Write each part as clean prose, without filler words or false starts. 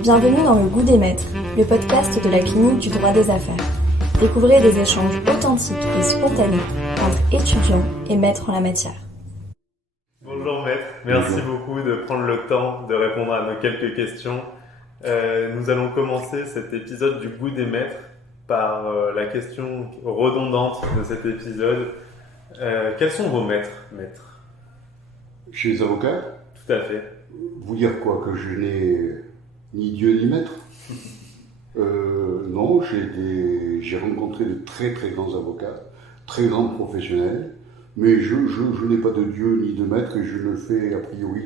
Bienvenue dans Le Goût des Maîtres, le podcast de la clinique du droit des affaires. Découvrez des échanges authentiques et spontanés entre étudiants et maîtres en la matière. Bonjour maître, merci beaucoup de prendre le temps de répondre à nos quelques questions. Nous allons commencer cet épisode du Goût des Maîtres par la question redondante de cet épisode. Quels sont vos maîtres? Chez les avocats? Tout à fait. Vous dire quoi? Que je n'ai ni Dieu ni maître? Non, j'ai rencontré de très très grands avocats, très grands professionnels, mais je n'ai pas de Dieu ni de maître et je ne fais a priori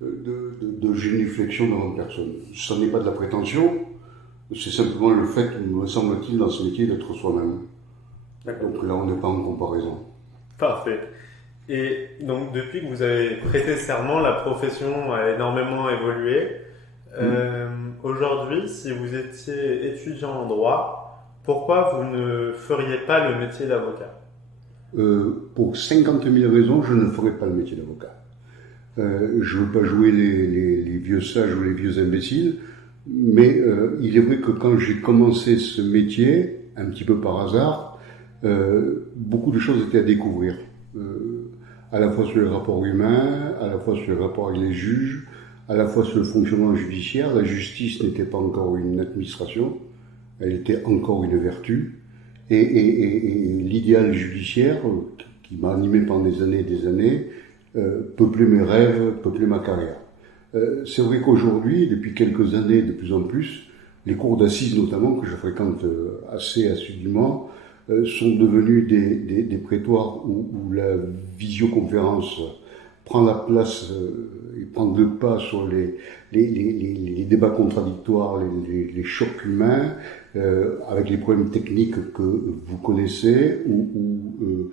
de génuflexion devant personne. Ça n'est pas de la prétention, c'est simplement le fait, me semble-t-il, dans ce métier d'être soi-même. D'accord. Donc là, on n'est pas en comparaison. Parfait. Et donc, depuis que vous avez prêté serment, la profession a énormément évolué. Aujourd'hui, si vous étiez étudiant en droit, pourquoi vous ne feriez pas le métier d'avocat? Pour 50 000 raisons, je ne ferai pas le métier d'avocat. Je ne veux pas jouer les vieux sages ou les vieux imbéciles, mais il est vrai que quand j'ai commencé ce métier, un petit peu par hasard, beaucoup de choses étaient à découvrir. À la fois sur les rapports humains, à la fois sur les rapports avec les juges, à la fois sur le fonctionnement judiciaire. La justice n'était pas encore une administration, elle était encore une vertu. Et l'idéal judiciaire, qui m'a animé pendant des années, peuplait mes rêves, peuplait ma carrière. C'est vrai qu'aujourd'hui, depuis quelques années, de plus en plus, les cours d'assises notamment, que je fréquente assez assidûment, sont devenus des prétoires où la visioconférence prend la place et prend le pas sur les débats contradictoires, les chocs humains, avec les problèmes techniques que vous connaissez, où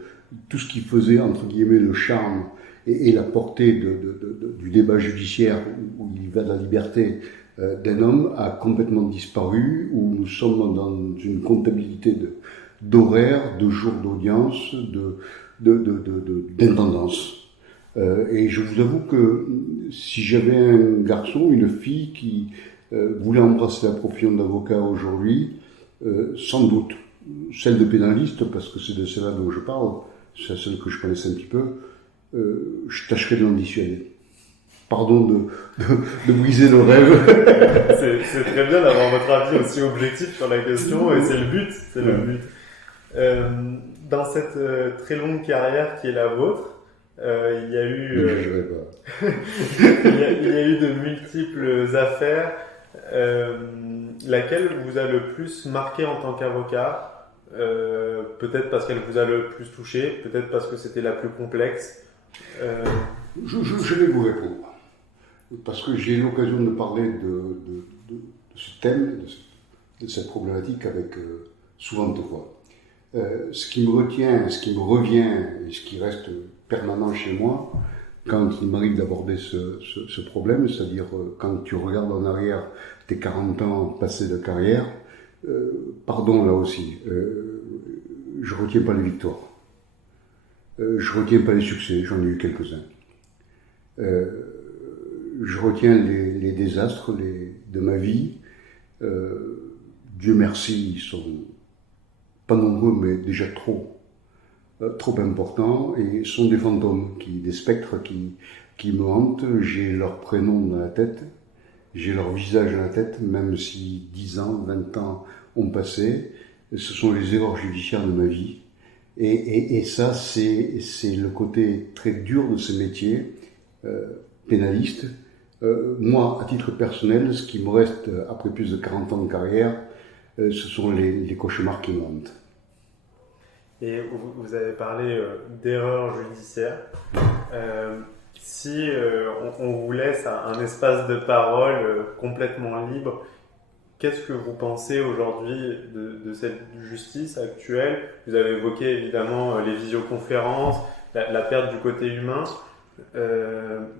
tout ce qui faisait, entre guillemets, le charme et la portée du débat judiciaire, où il va de la liberté d'un homme, a complètement disparu, où nous sommes dans une comptabilité d'horaires, de jours d'audience, d'intendance. Et je vous avoue que si j'avais un garçon, une fille qui voulait embrasser la profession d'avocat aujourd'hui, sans doute celle de pénaliste, parce que c'est de celle-là dont je parle, c'est celle que je connaissais un petit peu, je tâcherais de l'en dissuader. Pardon de briser le rêve. C'est très bien d'avoir votre avis aussi objectif sur la question, et c'est le but. Dans cette très longue carrière qui est la vôtre, il y a eu il y a eu de multiples affaires. Laquelle vous a le plus marqué en tant qu'avocat? Peut-être parce qu'elle vous a le plus touché, peut-être parce que c'était la plus complexe. Je vais vous répondre. Parce que j'ai eu l'occasion de parler de ce thème, de cette problématique avec souvent de fois. Ce qui me retient, ce qui me revient et ce qui reste permanent chez moi, quand il m'arrive d'aborder ce problème, c'est-à-dire quand tu regardes en arrière tes 40 ans passés de carrière, pardon là aussi, je retiens pas les victoires. Je retiens pas les succès, j'en ai eu quelques-uns. Je retiens les désastres de ma vie. Dieu merci, ils sont pas nombreux, mais déjà trop importants, et sont des fantômes, des spectres qui me hantent. J'ai leur prénom dans la tête, j'ai leur visage dans la tête, même si 10 ans, 20 ans ont passé. Ce sont les erreurs judiciaires de ma vie. Et ça, c'est le côté très dur de ce métier, pénaliste. Moi, à titre personnel, ce qui me reste après plus de 40 ans de carrière, ce sont les cauchemars qui me hantent. Et vous avez parlé d'erreurs judiciaires. Si on vous laisse un espace de parole complètement libre, qu'est-ce que vous pensez aujourd'hui de cette justice actuelle? Vous avez évoqué évidemment les visioconférences, la perte du côté humain,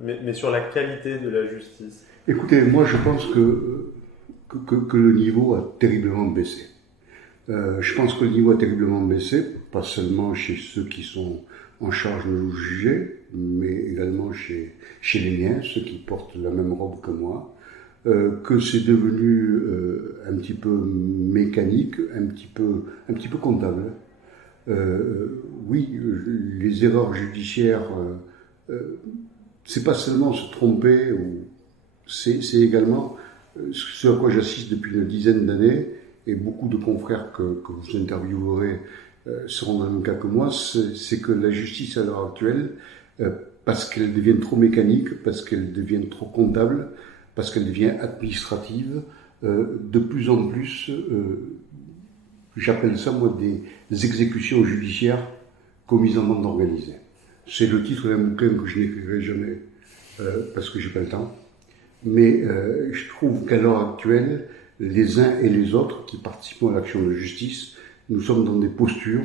mais sur la qualité de la justice. Écoutez, moi je pense que le niveau a terriblement baissé. Je pense que le niveau a terriblement baissé, pas seulement chez ceux qui sont en charge de nous juger, mais également chez les miens, ceux qui portent la même robe que moi. que c'est devenu un petit peu mécanique, un petit peu comptable. Oui, les erreurs judiciaires, c'est pas seulement se tromper, c'est également ce à quoi j'assiste depuis une dizaine d'années, et beaucoup de confrères que vous interviewerez seront dans le même cas que moi, c'est que la justice à l'heure actuelle, parce qu'elle devient trop mécanique, parce qu'elle devient trop comptable, parce qu'elle devient administrative, de plus en plus, j'appelle ça moi des exécutions judiciaires commises en bande organisée. C'est le titre d'un bouquin que je n'écrirai jamais parce que j'ai pas le temps. Mais je trouve qu'à l'heure actuelle, les uns et les autres qui participent à l'action de justice, nous sommes dans des postures,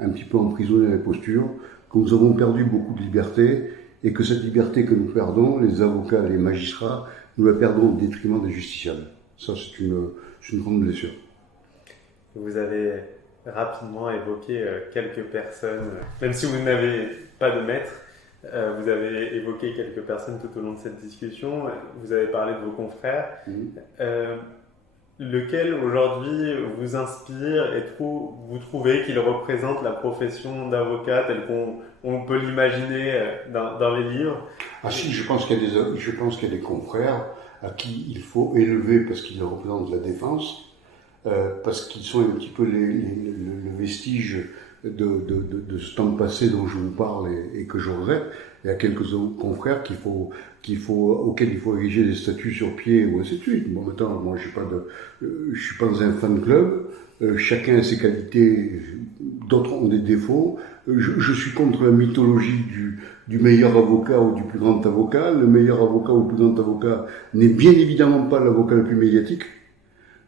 un petit peu emprisonnés dans les postures, que nous avons perdu beaucoup de liberté, et que cette liberté que nous perdons, les avocats, les magistrats, nous la perdons au détriment des justiciables. Ça, c'est une grande blessure. Vous avez rapidement évoqué quelques personnes, même si vous n'avez pas de maître, vous avez évoqué quelques personnes tout au long de cette discussion, vous avez parlé de vos confrères. Lequel aujourd'hui vous inspire et vous trouvez qu'il représente la profession d'avocat telle qu'on peut l'imaginer dans les livres? Ah si, je pense qu'il y a des confrères à qui il faut élever parce qu'ils représentent la défense, parce qu'ils sont un petit peu le vestige de ce temps passé dont je vous parle et que je regrette. Il y a quelques confrères auxquels il faut ériger des statuts sur pied ou ainsi de suite. Bon, maintenant, moi, je suis pas dans un fan club. Chacun a ses qualités, d'autres ont des défauts. Je suis contre la mythologie du meilleur avocat ou du plus grand avocat. Le meilleur avocat ou le plus grand avocat n'est bien évidemment pas l'avocat le plus médiatique,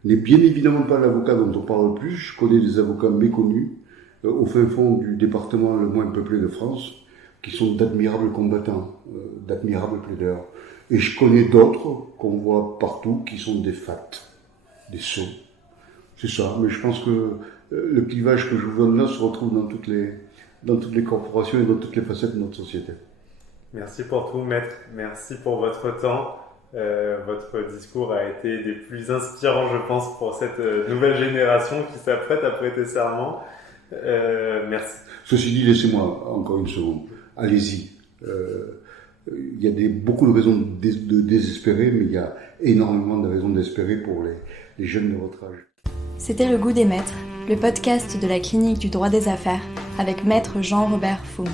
n'est bien évidemment pas l'avocat dont on parle le plus. Je connais des avocats méconnus au fin fond du département le moins peuplé de France, qui sont d'admirables combattants, d'admirables plaideurs. Et je connais d'autres qu'on voit partout qui sont des fats, des sots. C'est ça, mais je pense que le clivage que je vous donne là se retrouve dans toutes les corporations et dans toutes les facettes de notre société. Merci pour tout, maître. Merci pour votre temps. Votre discours a été des plus inspirants, je pense, pour cette nouvelle génération qui s'apprête à prêter serment. Merci. Ceci dit, laissez-moi encore une seconde. Allez-y. Il y a beaucoup de raisons de désespérer, mais il y a énormément de raisons d'espérer pour les jeunes de votre âge. C'était Le Goût des maîtres, le podcast de la clinique du droit des affaires avec maître Jean-Robert Fougne.